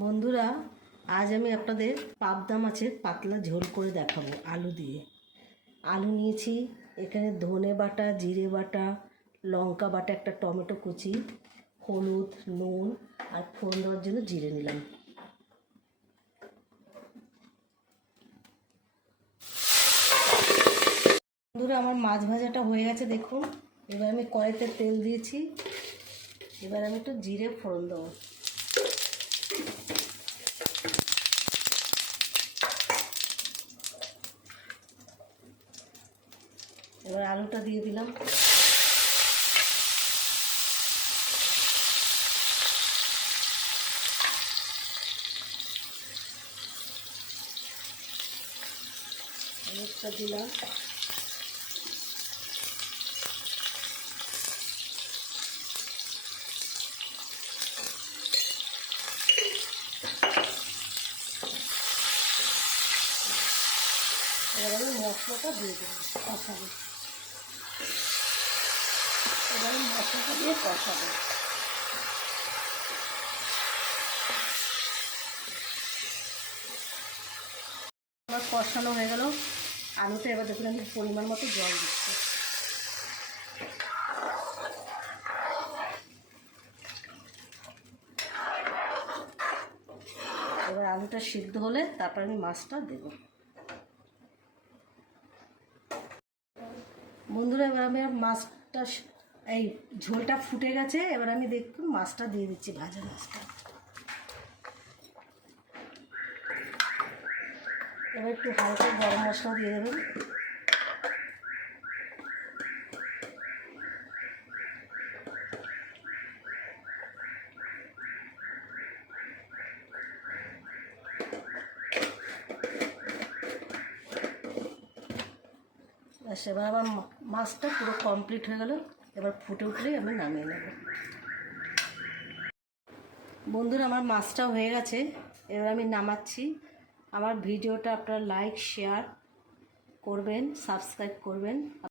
বন্ধুরা, আজ আমি আপনাদের পাবদা মাছের পাতলা ঝোল করে দেখাবো আলু দিয়ে। আলু নিয়েছি, এখানে ধনে বাটা, জিরে বাটা, লঙ্কা বাটা, একটা টমেটো কুচি, হলুদ, নুন আর ফোড়ন দেওয়ার জন্য জিরে নিলাম। বন্ধুরা, আমার মাছ ভাজাটা হয়ে গেছে দেখুন। এবার আমি কড়াইতে তেল দিয়েছি, এবার আমি একটু জিরে ফোড়ন দেবো। এবার আলুটা দিয়ে দিলাম। আলুটা দিলাম। এবার আমি মশলাটা দিয়ে দেবো, কষাবো। এবার মশলাটা দিয়ে কষাবো। আমার কষানো হয়ে গেল আলুটা। এবার দেখুন আমি পরিমাণ মতো জল দিচ্ছি। এবার আলুটা সিদ্ধ হলে তারপর আমি মাছটা দেব। বন্ধুরা, এবার আমি মাছটা, এই ঝোলটা ফুটে গেছে। এবার আমি দেখুন মাছটা দিয়ে দিচ্ছি, ভাজা মাছটা। এবার একটু হালকা গরম মশলা দিয়ে দেবেন। এবার আমার মাছটা পুরো কমপ্লিট হয়ে গেল। এবার ফুটে উঠলেই আমি নামিয়ে নেব। বন্ধুরা, আমার মাছটাও হয়ে গেছে, এবার আমি নামাচ্ছি। আমার ভিডিওটা আপনারা লাইক, শেয়ার করবেন, সাবস্ক্রাইব করবেন।